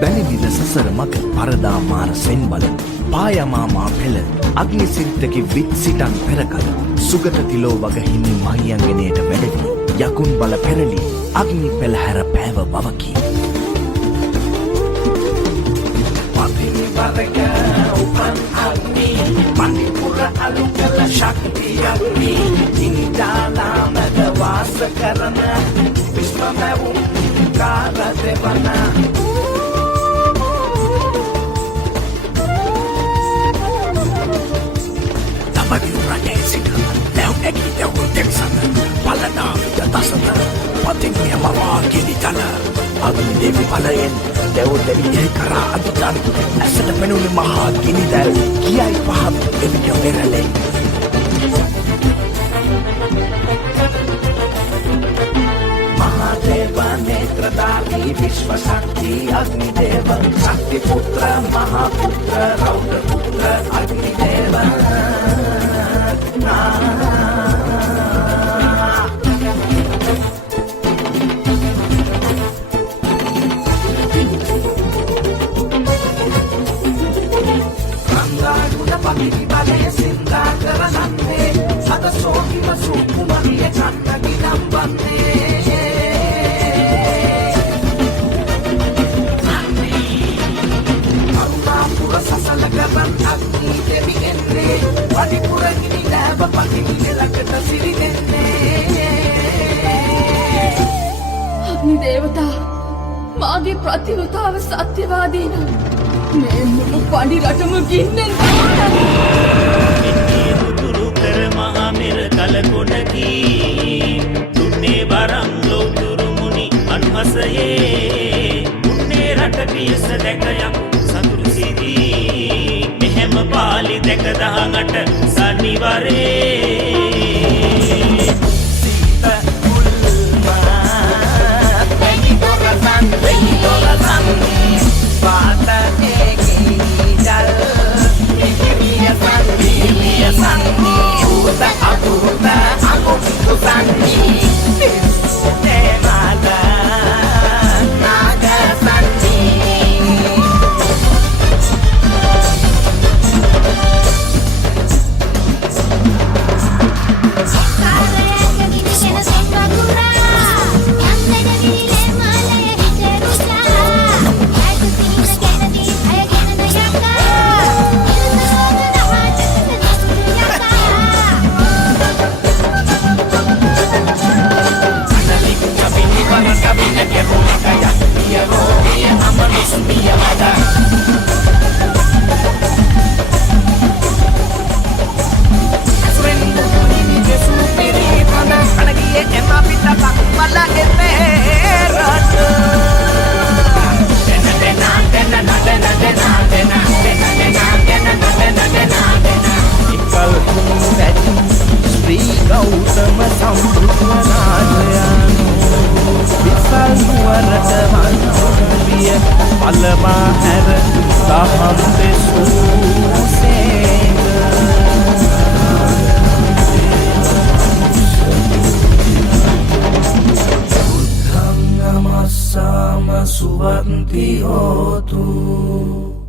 බැලිවිල සසර මග පරදා මාර සෙන් බල පායමාමා පෙළ අග්නි සිරිතකි විත් සිටන් පෙරකල සුගත තිලෝ වග හිමි මහියංගනයට වැඩවී යකුන් බල පෙරලි අග්නි පෙළහැර පෑව බවකි. පතිනි බලක උපන් අග්නි මණිපුර අලු කළ ශක්තියක්නි ඉනිදාලාමද වාස කරන විශ්වමැවුම් කාල දෙවන අග්නි දෙවි බලයෙන් දෙව් දෙවියන් කරා අදිටන් ඇසට පෙනුනේ මහා ගිනිදැල් කියයි පහත් එවිට පෙරලේ මහා දේව නේත්‍රදාරී විශ්ව ශක්ති අග්නි දේව ශක්ති පුත්‍ර මහා පුත්‍ර රෞද්‍ර පුත්‍ර අග්නි දේව අග්නි දේවතා මාගේ ප්‍රතිවතාව සත්‍යවාදී නම් මේ මුළු පඩි රටම ගින්නෙන් දුරු කර මහා මෙර කලකොඩකි දුන්නේ වරම් ලෝතුරු මුනි අනුහසයේ උන්නේ රට පියස දැක යකු සතුරු සිදී මෙහෙම පාලි දැක දහඟට සනිවරේ ගෞතම සම්බුද්ධනාදයන් විසල් නුවරට වන්දිය පළවා හැර දහම් දෙසූ සේක බුද්ධං නමස්සාම සුවන්ති හෝතු